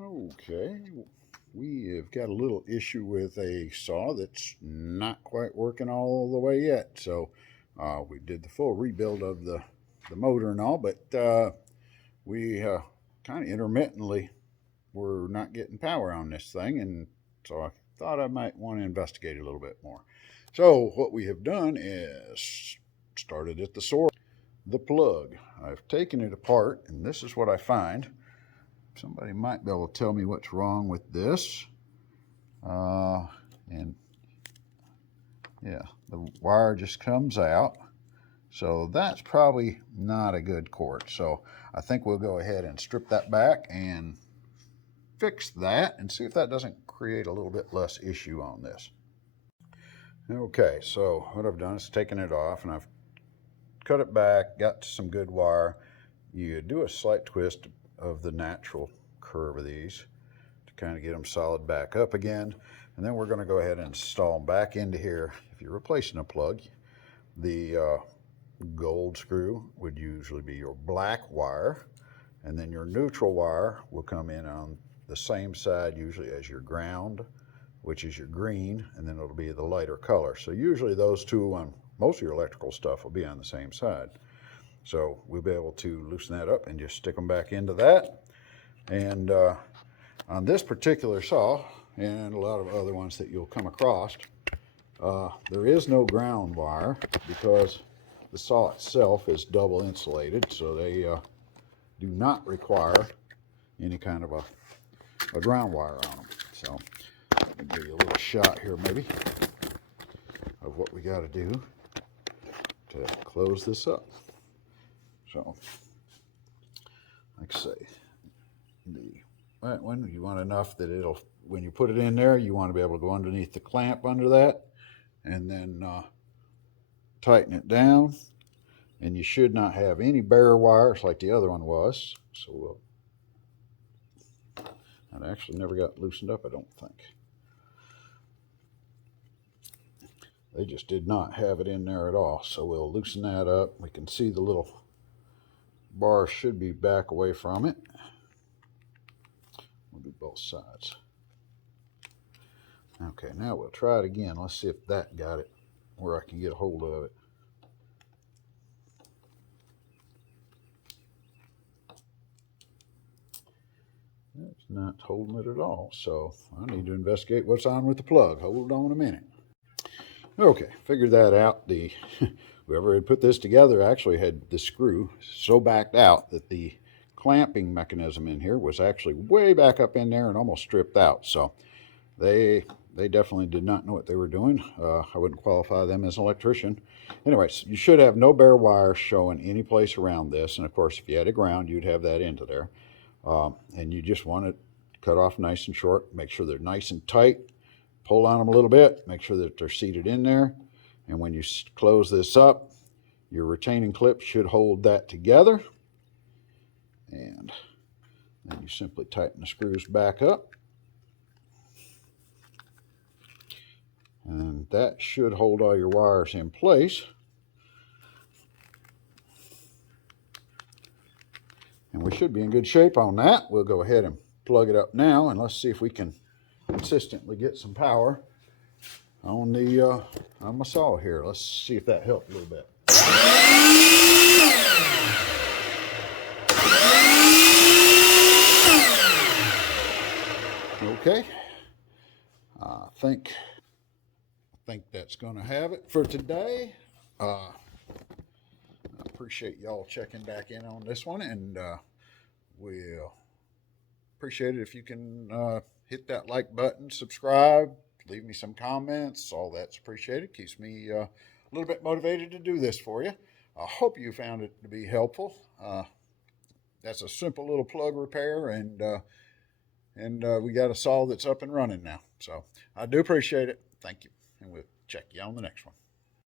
Okay, we have got a little issue with a saw that's not quite working all the way yet. So we did the full rebuild of the motor and all, but we kind of intermittently were not getting power on this thing, and so I thought I might want to investigate a little bit more. So what we have done is started at the source, the plug. I've taken it apart, and this is what I find. Somebody might be able to tell me what's wrong with this. And yeah, the wire just comes out. So that's probably not a good cord. So I think we'll go ahead and strip that back and fix that and see if that doesn't create a little bit less issue on this. Okay, so what I've done is taken it off and I've cut it back, got some good wire. You do a slight twist of the natural curve of these to kind of get them solid back up again. And then we're going to go ahead and install them back into here. If you're replacing a plug, the gold screw would usually be your black wire, and then your neutral wire will come in on the same side usually as your ground, which is your green, and then it'll be the lighter color. So usually those two on most of your electrical stuff will be on the same side. So we'll be able to loosen that up and just stick them back into that. And on this particular saw, and a lot of other ones that you'll come across, there is no ground wire because the saw itself is double insulated, so they do not require any kind of a ground wire on them. So let me give you a little shot here maybe of what we got to do to close this up. So, like I say, that one, you want enough that it'll, when you put it in there, you want to be able to go underneath the clamp under that and then tighten it down. And you should not have any bare wires like the other one was. So that actually never got loosened up, I don't think. They just did not have it in there at all. So we'll loosen that up. We can see the little bar should be back away from it. We'll do both sides. Okay, now we'll try it again. Let's see if that got it where I can get a hold of it. It's not holding it at all, so I need to investigate what's on with the plug. Hold on a minute. Okay, figured that out. The whoever had put this together actually had the screw so backed out that the clamping mechanism in here was actually way back up in there and almost stripped out. So they definitely did not know what they were doing. I wouldn't qualify them as an electrician. Anyways, you should have no bare wire showing any place around this. And of course, if you had a ground, you'd have that into there. And you just want it cut off nice and short. Make sure they're nice and tight. Pull on them a little bit. Make sure that they're seated in there. And when you close this up, your retaining clip should hold that together. And then you simply tighten the screws back up. And that should hold all your wires in place. And we should be in good shape on that. We'll go ahead and plug it up now, and let's see if we can consistently get some power on the on my saw here. Let's see if that helped a little bit. Okay, I think that's going to have it for today. I appreciate y'all checking back in on this one, and we'll appreciate it if you can hit that like button, subscribe, leave me some comments. All that's appreciated. Keeps me a little bit motivated to do this for you. I hope you found it to be helpful. That's a simple little plug repair, and we got a saw that's up and running now. So I do appreciate it. Thank you, and we'll check you on the next one.